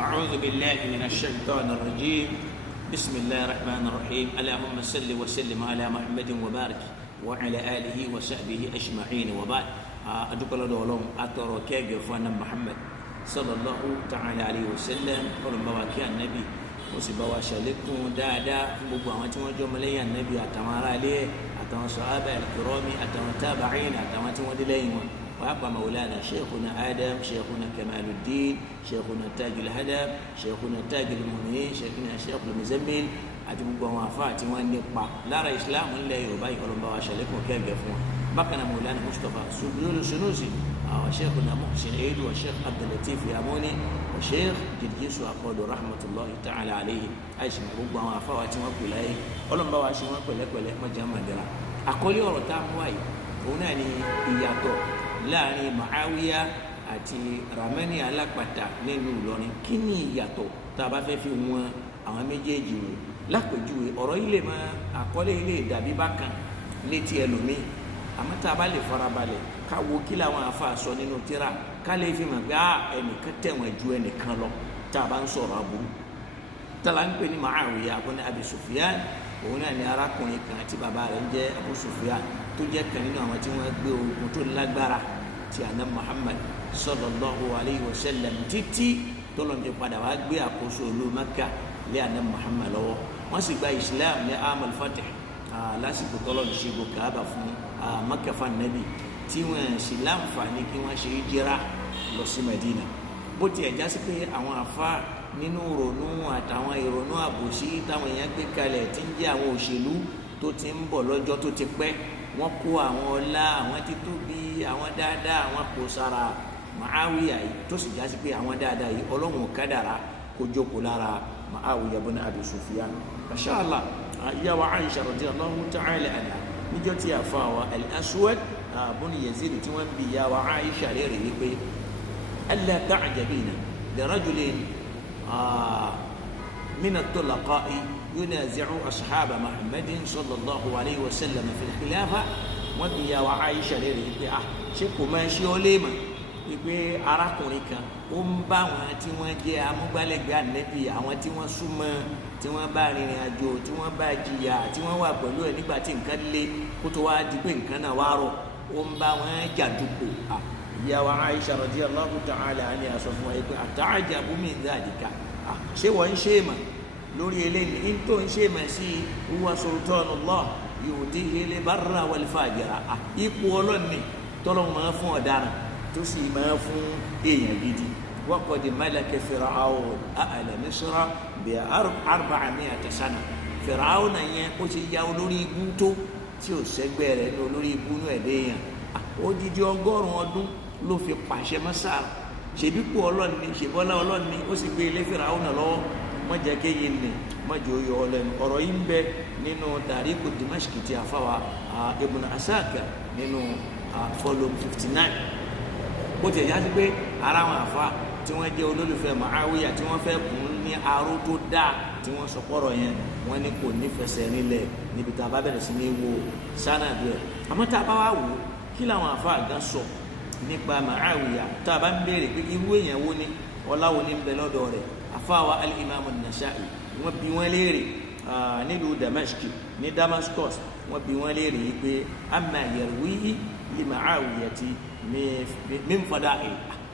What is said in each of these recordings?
أعوذ بالله من الشيطان الرجيم بسم الله الرحمن الرحيم اللهم صل وسلم على محمد وبارك وعلى آله وصحبه أجمعين وبعد أدوكلا دولهم أتورو كيغ فانا محمد صلى الله تعالى عليه وسلم قولوا بواكي النبي وسبوا شالكم دادا بقوا ما تمجوا مليا النبي أتمارا ليه أتمارا صحابة الكرام أتمارا تابعين أتمارا تمدلين وأبقى مولانا شيخنا آدم شيخنا كمال الدين شيخنا تاج الهدم شيخنا تاج المؤمنين شيخنا شيخ المزمل àti gbogbo àwọn àfáà tí wọ́n nípa lára ìsìláàmù ńlẹ̀ yorùbá ìkọlọ́mbà wa ṣàlékún kẹ́gẹ́ fún wọn bákan náà mọ̀lánà mustapha sunusi àwọn sheikhuna muhsin eid wa sheikh abdulatif yamuni wa sheikh jirgisu akọọdọ rahmatulahi ta'ala alayhi àìsàn gbogbo àwọn àfáà tí wọ́n kù láyé ọlọ́mbà wa ṣe wọ́n pẹ̀lẹ́pẹ̀lẹ́ mọ́jà màdìrà àkọlé ọ̀rọ̀ tá a mú wáyé òun náà ni ìyàtọ̀ láàrin Muawiya àti Ramani alápàtà nínú Ìlọrin kí ni ìyàtọ̀ tá a bá fẹ́ fi wọn àwọn méjèèjì wò lápèjúwe ọ̀rọ̀ yìí lè máa àkọlé ilé dàbí bákan létí ẹlòmíì àmọ́ tá a bá lè farabalẹ̀ ká wo kí làwọn àáfàá sọ nínú tírà ká lè fi mọ̀ pé ẹnìkan tẹ̀wọ̀n ju ẹnìkan lọ tá a bá ń sọ̀rọ̀ aburú tala ń pè ní Muawiya abúlé Abi Sufyan òun náà ní arákùnrin kan tí bàbá rẹ̀ ń jẹ́ Abu Sufyan tó jẹ́ kan nínú àwọn tí wọ́n gbé ogun tó lágbára ti àná Muhammad sallallahu alayhi wa sallam títí tọ́lọ́mùtí padà wá gbé àkóso ìlú Mẹ́kà lé àná Muhammad lọ́wọ́ wọ́n sì gba Islam ní amal fatih lásìkò tọ́lọ́mù ṣẹ́gun Kaaba fún Mẹ́kà fún Nabi tí wọ́n sì láǹfààní kí wọ́n ṣe hijira lọ sí Medina bó tiẹ̀ já sí pé àwọn àfa nínú ìrònú àtàwọn ìrònú àbòsí táwọn èèyàn gbé kalẹ̀ tí ń jẹ́ àwọn òṣèlú tó ti ń bọ̀ lọ́jọ́ tó ti pẹ́ wọ́n kó àwọn ọlá àwọn títóbi àwọn dáadáa àwọn kò sára Muawiya yìí tó sì já sí pé àwọn dáadáa yìí Ọlọ́run kádàrá kó jókòó lára Muawiya ibn Abi Sufyan mashallah ìyá wa Aisha radiyallahu ta'ala anha níjọ́ tí a fa wa al-Aswad ibn Yazid tí wọ́n bi ìyá wa Aisha léèrè yìí pé alla ta'jabina li rajulin min at-tulaqa'i yunazi'u ashaba Muhammadin sallallahu alayhi wa sallam fi al-khilafa wọ́n bi ìyá wa Aisha léèrè yìí pé ṣé kò máa ṣe ọ́ léèmọ̀ wípé arákùnrin kan ó ń bá àwọn tí wọ́n jẹ́ amúgbálẹ́gbẹ̀ẹ́ Ànábì àwọn tí wọ́n súnmọ́ tí wọ́n bá rìnrìn àjò tí wọ́n bá jìyà tí wọ́n wà pẹ̀lú ẹ̀ nígbà tí nǹkan le kó tó wá di pé nǹkan náà wá rọ̀ ó ń bá wọn jà dupò ìyá wa Aisha radiyallahu ta'ala anha sọ fún wa pé ata'jabu min dhalika ṣé wọ́n ń ṣe mà lórí eléyìí ní tó ń ṣe mà sí huwa sultanullah yu'tihi al-barra wal-fajira ipò ọlọ́ni tọ́lọ́ máa fún ọ̀daràn tó sì máa fún èèyàn gidi waqad malaka Fir'aun a'la Misra bí 400 sana Fir'aun náà yẹn ó ti ya olórí ibú tó tí ò sẹ́gbẹ́ rẹ̀ ní olórí ibú náà ẹ̀dẹ́ yẹn odidi 100 ọdún ló fi pàṣẹ Masar ṣèbí pò ọlọ́ni ṣèbọ́lá ọlọ́ni ó sì gbé ilé Fir'aun náà lọ́wọ́ wọ́n jẹ́ kéye ní mọ́jọ yọ ọlẹ́nu ọ̀rọ̀ yìí ń bẹ nínú Tariku Dimashq tí a fáwa Ibn Asakir nínú volume 59 bó ti ẹ̀yà sí pé ara wọn àfa tí wọ́n jẹ́ olólùfẹ́ Muawiya tí wọ́n fẹ́ kún ní aró tó dáa tí wọ́n sọpọ́rọ̀ yẹn wọ́n ní kò nífẹsẹ̀ nílẹ̀ níbi tá a bá bẹ̀rẹ̀ sí ní wo sánàdù ẹ̀ àmọ́ tá a bá wá wò ó kí làwọn àfa gan sọ nípa Muawiya tá a bá ń béèrè pé irú èèyàn wo ni ọláwo ní ń bẹ lọ́dọ̀ rẹ̀ àfa wa al-Imam an-Nasa'i wọ́n bi wọ́n léèrè nílùú Damashq ní Damascus wọ́n bi wọ́n léèrè yìí pé amma yarwihi li Muawiyati min fada'i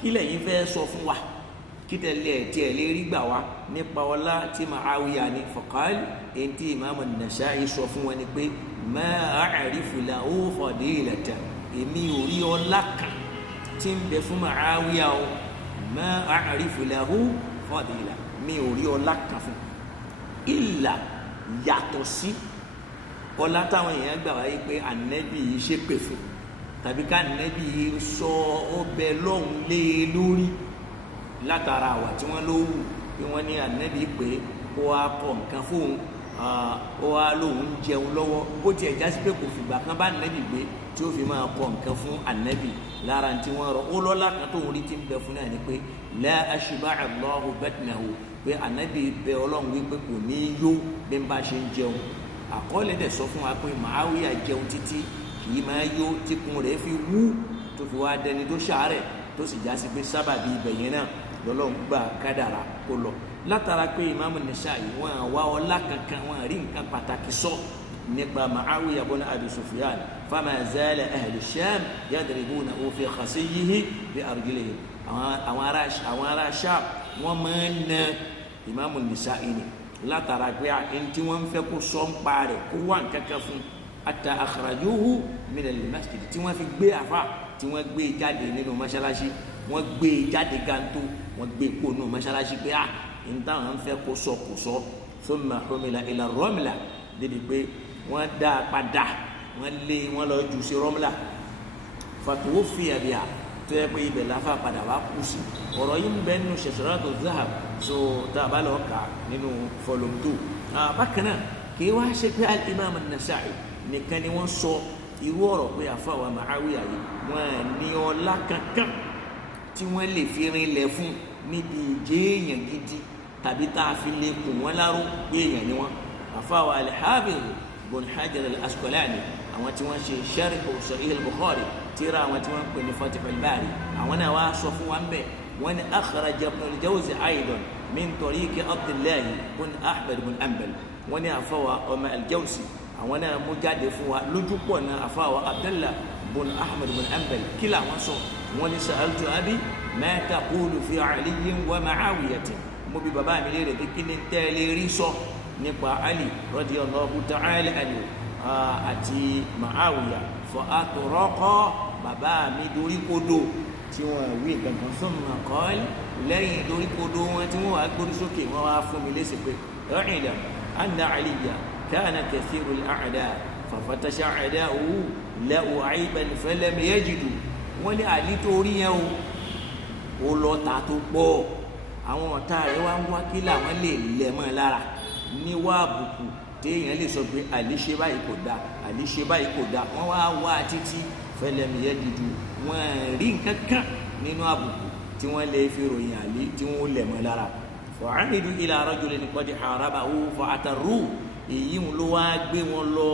kí lẹ́yìn fẹ́ sọ fún wa kí tẹ̀lé tiẹ̀ lè rí gbà wá nípa ọlá tí Muawiya ní faqal èyí tí Imam an-Nasa'i sọ fún wọn ni pé ma a'rifu lahu fadilatan èmi ò rí ọlá kan tí ń bẹ fún Muawiya o ma a'rifu lahu fadila mi ò rí ọlá kan fún ìlà yàtọ̀ sí ọlá táwọn èèyàn gbà wáyé pé Ànábì yìí ṣépè fún tàbí ká Ànábì yìí sọ ọbẹ̀ lọ́hùn lé lórí látara àwà tí wọ́n ló wù pé wọ́n ní Ànábì pé ó wá kọ̀ nǹkan fóun ó wá lóun jẹun lọ́wọ́ bó tiẹ̀ já sí pé kò fìgbà kan bá Ànábì gbé tí ó fi máa kọ̀ nǹkan fún Ànábì lára tí wọ́n rọ ó lọ́lá kan tóun rí tí ń bẹ fún náà ni pé la ashba'a Allahu batnahu pé Ànábì bẹ Ọlọ́run wípé kò ní yó bí n bá ṣe ń jẹun àkọọ́lẹ̀ dẹ̀ sọ fún wa pé Muawiya jẹun títí kì í máa yó tíkun rẹ̀ fi wú tó fi wá dẹni tó ṣàárẹ̀ tó sì já sí pé sábàbí ibẹ̀ yẹn náà lọ́lọ́run gbà kádàrá kó lọ látara pé Imam Nasa'i wọn àwa ọlá kankan wọn rí nǹkan pàtàkì sọ nípa Muawiya ibn Abi Sufyan fama zala ahlu Sham yadribunahu fi khasiyyihi bi arjulihim àwọn ará Sham wọn máa ń na Imam Nasa'i ni látara pé ẹni tí wọ́n ń fẹ́ kó sọ ń pa rẹ̀ kó wà nǹkankan fún hatta akhrajuhu min al-masjid tí wọ́n fi gbé àfa tí wọ́n gbé jáde nínú mọ́ṣáláṣí wọ́n gbé jáde gàǹtó wọ́n gbé kó nínú mọ́ṣáláṣí pé níta wọn fẹ́ kó sọ kó sọ thumma humila ila Ramla débi pé wọ́n dá a padà wọ́n lé wọ́n lọ jù sí Ramla fatuwuffiya biha tó yẹ pé ibẹ̀ láfa padà wá kú sí ọ̀rọ̀ yìí ń bẹ nínú Shasharatu Dhahab so tá a bá lọ kà nínú volume 2 bákan náà kì í wá ṣe pé al-Imam an-Nasa'i nìkan ni wọ́n sọ irú ọ̀rọ̀ pé àfàwà Muawiya yìí wọ́n ní ọlá kankan tí wọ́n lè fi rinlẹ̀ fún níbi ìjẹ́ èèyàn gidi tàbí tá a fi lè kù wọ́n láró pé èèyàn ni wọ́n àfàwà al-Hafiz ibn Hajar al-Asqalani àwọn tí wọ́n ṣe Sharh Sahih al-Bukhari tíra àwọn tí wọ́n pè ní Fath al-Bari àwọn náà wá sọ fún wa ń bẹ̀ wọ́n ní akhraja Ibn al-Jawzi aidan min tariqi Abdullah ibn Ahmad ibn Hanbal wọ́n ní àfàwà ọmọ al-Jawzi àwọn náà mú jáde fún wa lójú pọ̀ náà àfàwà Abdullah ibn Ahmad ibn Hanbal kí làwọn sọ wọ́n ní sa'altu abi ma taqulu fi Ali wa Mu'awiyah mo bi bàbá mi léèrè pé kí ni tẹ́lẹ̀ rí sọ nípa Ali radiyallahu ta'ala anhu àti Mu'awiyah fa atraqa bàbá mi dorí kodò tí wọ́n wí gangan thumma qala lẹ́yìn dorí kodò wọn tí wọ́n wá gbórí sókè wọ́n wá fún mi lésì pé i'lam anna Aliyya kana kathiru al-a'da fafatasha a'da'uhu lahu 'ayban falam yajidu wọ́n ní àlí torí yẹn o lọ ta tó pọ̀ àwọn ọ̀tá rẹ̀ wá ń wá kí làwọn lè lẹ̀ mọ́ lára níwá àbùkù téèyàn lè sọ pé àlí ṣe báyìí kò dáa àlí ṣe báyìí kò dáa wọ́n wá wá títí falam yajidu wọ́n rí nǹkan kan nínú àbùkù tí wọ́n lè fi ròyìn àlí tí wọ́n lẹ̀ mọ́ lára fa'amidu ila rajulin qad harabahu fa'atarru èyí ń ló wá gbé wọn lọ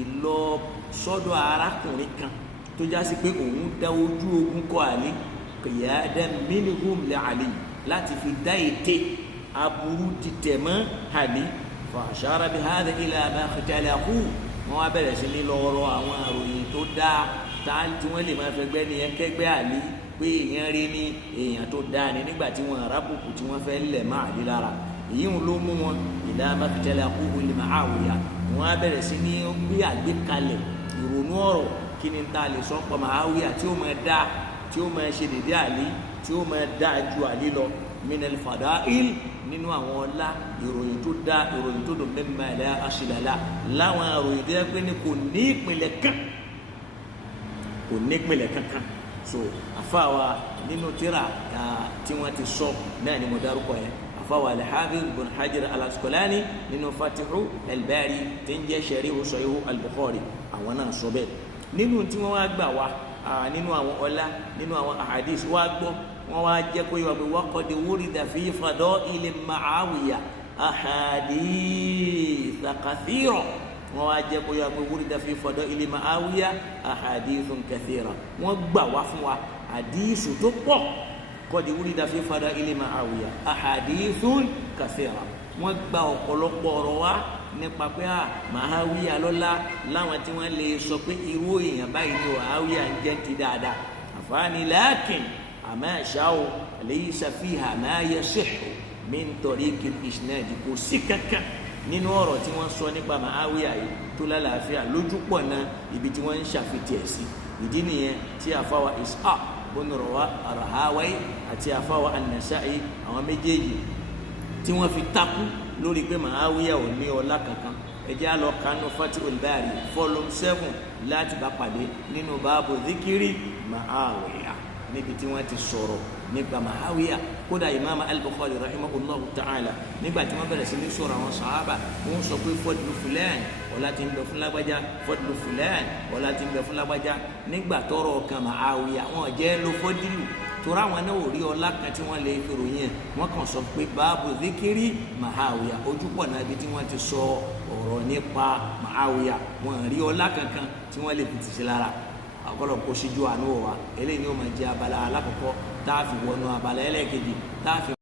ìlọ sọ́dọ̀ arákùnrin kan tó já sí pé òun dá ojú ogun kọ àlí qiyadan minhum li àlí láti fi dá ète aburú títẹ̀ mọ́ àlí fa ashara bi hadha ila ma khatalahu wọn wá bẹ̀rẹ̀ sí ní lọ́rọ̀ àwọn àròyìn tó dáa tí wọ́n lè máa fẹ́ gbẹ́ ní ẹkẹ́gbẹ́ àlí pé èèyàn rí ní èèyàn tó dáa ní nígbà tí wọ́n arábùkù tí wọ́n fẹ́ lẹ̀ má àlí lára èyí ń ló mú wọn ila ma khatalahu li Mu'awiya wọn á bẹ̀rẹ̀ sí ní gbé àgbékalẹ̀ ìrònú ọ̀rọ̀ kí ni ta lè sọ pọ̀ Muawiya tí ó máa dá tí ó máa ṣe dédé àlí tí ó máa dá ju àlí lọ minal fadail nínú àwọn ọlá ìròyìn tó dá ìròyìn tó dùn mimma la asla la láwọn ìròyìn tó yẹ pé ní kò ní ìpìlẹ̀ kankan so àfàwà nínú tírà tí wọ́n ti sọ náà ni mo dárúkọ yẹn àfàwà al-Hafiz ibn Hajar al-Asqalani nínú Fathu al-Bari tí ń jẹ́ Sharh Sahih al-Bukhari àwọn náà sọ bẹ́ẹ̀ nínú tí wọ́n wá gbà wá nínú àwọn ọlá nínú àwọn ahadith wá gbọ́ wọ́n wá jẹ́ kó yíwa pé waqad wurida fi fadail Muawiya ahadith kathira wọ́n wá jẹ́ kó yíwa pé wurida fi fadail Muawiya ahadithun kathira wọ́n gbà wá fún wa hadith tó pọ̀ qad wurida fi fadail Muawiya ahadithun kathira wọ́n gba ọ̀pọ̀lọpọ̀ ọ̀rọ̀ wá nípa pé Muawiya lọ́lá láwọn tí wọ́n lè sọ pé irú èèyàn báyìí ni Muawiya ń jẹ́ ti dáadáa àfáàní lakin àmọ́ ṣáò laysa fiha ma yasihhu min tariqi al-isnad kò sí kankan nínú ọ̀rọ̀ tí wọ́n sọ nípa Muawiya yìí tó lálàáfíà lójú pọ̀ náà ibi tí wọ́n ń ṣàfitì ẹ̀ sí ìdí nìyẹn tí àfáwà Ishaq ibn Rahawayh àti àfáwà an-Nasa'i àwọn méjèèjì tí wọ́n fi takú lórí pé Muawiya ò ní ọlá kankan ẹjẹ́ á lọ kánú Fathul Bari volume 7 láti bá pàdé nínú báàbù dhikri Muawiya níbi tí wọ́n ti sọ̀rọ̀ nípa Muawiya kódà Imam al-Bukhari rahimahullahu ta'ala nígbà tí wọ́n bẹ̀rẹ̀ sí ní sọ̀rọ̀ àwọn sàhábà wọ́n sọ pé fadlu fulan ọlá tí ń bẹ fún lágbájá fadlu fulan ọlá tí ń bẹ fún lágbájá nígbà tọ́rọ̀ kan Muawiya wọn jẹ́ ló fọ́dílù tora wọn náà ò rí ọlá kan tí wọ́n lè fi ròyìn wọ́n kàn sọ pé báàbù dhikri Muawiya ojúpọ̀ náà ibi tí wọ́n ti sọ ọ̀rọ̀ nípa Muawiya wọn rí ọlá kankan tí wọ́n lè fi tìṣe lára ọ̀pọ̀lọpọ̀ kó ṣíjú àánú wa eléyìí ni ó máa jẹ́ abala alákọ̀ọ́kọ́ tá a fi wọnú abala ẹlẹ́ẹ̀kejì tá a fi